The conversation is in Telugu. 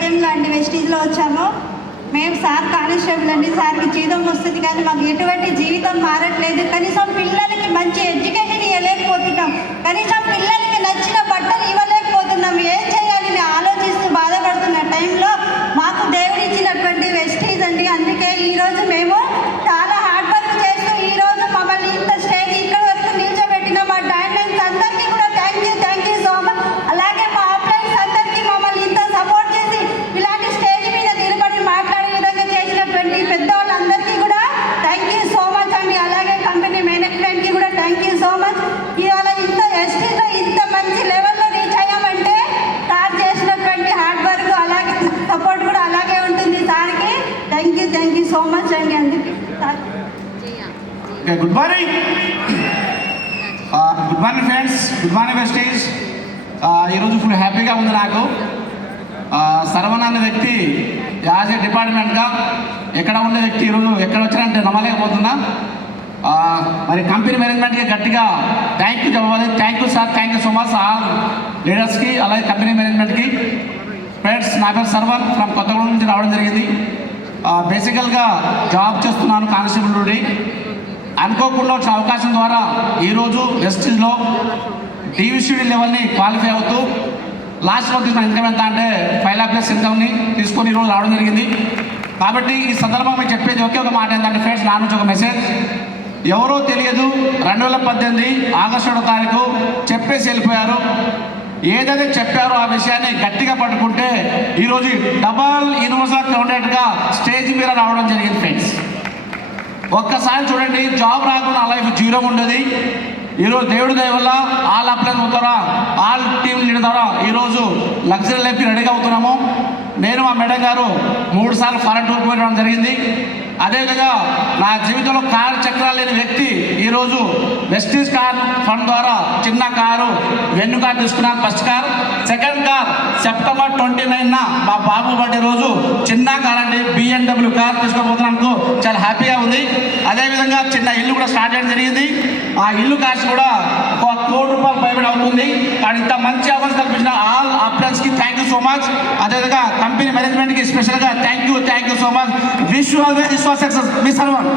నేపథ్యంలో అండి వెస్టీజ్లో వచ్చాము. మేము సార్ కానిస్టేబుల్ అండి, సార్కి జీతం వస్తుంది కానీ మాకు ఎటువంటి జీవితం మారట్లేదు. కనీసం పిల్లలకి మంచి ఎడ్యుకేషన్ ఇవ్వలేకపోతున్నాం, కనీసం పిల్లలకి నచ్చిన బట్టలు ఇవ్వలేకపోతున్నాం. ఏం చేయాలని ఆలోచిస్తూ బాధపడుతున్న టైంలో మాకు దేవుడు ఇచ్చినటువంటి వెస్టీజ్ అండి. అందుకే ఈరోజు మేము చాలా హార్డ్ వర్క్ చేస్తూ ఈరోజు మమ్మల్ని ఇంత స్టేజ్ ఇక్కడ వరకు నిల్చోబెట్టిన మా డాన్లైన్స్ అందరికీ కూడా థ్యాంక్ యూ సో మచ్. అలాగే మా ఆఫ్లైన్స్ అందరికీ మమ్మల్ని ఇంత సపోర్ట్ చేసి ఇలాంటి స్టేజ్ మీద నిలబడి మాట్లాడే విధంగా చేసినటువంటి పెద్దవాళ్ళందరికీ కూడా థ్యాంక్ యూ సో మచ్ అండి. అలాగే కంపెనీ మేనేజ్మెంట్కి కూడా థ్యాంక్ యూ సో మచ్. ఇవాళ ఇంత ఎస్టీలో ఇంత మంచి లెవెల్లో రీచ్ అయ్యామంటే సార్ చేసినటువంటి హార్డ్ వర్క్ అలాగే సపోర్ట్ కూడా అలాగే ఉంటుంది. సార్కి థ్యాంక్ యూ సో మచ్ అండి. అందుకే good morning friends, good morning Vestige. ఈరోజు ఫుల్ హ్యాపీగా ఉంది నాకు. సర్వన్ అనే వ్యక్తి యాజ్ ఏ డిపార్ట్మెంట్గా ఎక్కడ ఉండే వ్యక్తి ఈరోజు ఎక్కడ వచ్చారంటే నమ్మలేకపోతున్నా. మరి కంపెనీ మేనేజ్మెంట్కి గట్టిగా థ్యాంక్ యూ చెప్పాలి. Thank you sir, thank you so much all లీడర్స్కి, అలాగే కంపెనీ మేనేజ్మెంట్కి. ఫ్రెండ్స్, నా పేరు సర్వన్, ఫ్రమ్ కొత్తగూడెం నుంచి రావడం జరిగింది. బేసికల్గా జాబ్ చేస్తున్నాను కానిస్టేబుల్ నుండి. అనుకోకుండా వచ్చిన అవకాశం ద్వారా ఈరోజు వెస్టీజ్లో డివిసిడి లెవెల్ని క్వాలిఫై అవుతూ లాస్ట్లో తీసుకున్న ఇన్కమ్ ఎంత అంటే 5 lakh ప్లస్ ఇన్కమ్ని తీసుకొని ఈరోజు రావడం జరిగింది. కాబట్టి ఈ సందర్భంగా మీకు చెప్పేది ఒకే ఒక మాట ఏంటంటే ఫ్రెండ్స్, నా నుంచి ఒక మెసేజ్. ఎవరో తెలియదు 2018 ఆగస్టు 1వ తారీఖు చెప్పేసి వెళ్ళిపోయారు. ఏదైతే చెప్పారో ఆ విషయాన్ని గట్టిగా పట్టుకుంటే ఈరోజు డబల్ యూనివర్సల్ క్రౌడెడ్గా స్టేజ్ మీద రావడం జరిగింది. ఫ్రెండ్స్, ఒక్కసారి చూడండి, జాబ్ రాకుండా లైఫ్ జీరో ఉండేది. ఈరోజు దేవుడి దయ వల్ల ఆల్ అప్లైన్ ద్వారా, ఆల్ టీమ్ లీడర్ ద్వారా ఈరోజు లగ్జరీ లైఫ్కి రెడీగా అవుతున్నాము. నేను మా మేడం గారు 3 సార్లు ఫారెన్ టూర్కి వెళ్ళడం జరిగింది. అదేవిధంగా నా జీవితంలో కారు చక్రాలు లేని వ్యక్తి ఈరోజు వెస్టీజ్ కార్ ఫండ్ ద్వారా చిన్న కారు వెన్ను కార్ తీసుకున్నాను. First car. Second car September 29న మా బాబు బర్త్డే రోజు చిన్న కార్ అండి, BMW కార్ తీసుకోబోతున్నాను. చాలా హ్యాపీగా ఉంది. అదేవిధంగా చిన్న ఇల్లు కూడా స్టార్ట్ చేయడం జరిగింది. ఆ ఇల్లు కాస్ట్ కూడా 1 కోటి రూపాయలు పైబడి అవుతుంది. కానీ ఇంత మంచి అవకాశం కల్పించిన ఆల్ అప్లైన్స్కి థ్యాంక్ యూ సో మచ్. అదేవిధంగా కంపెనీ మేనేజ్మెంట్కి స్పెషల్గా thank you so much. Wish you all the best for success. మీ సర్వన్.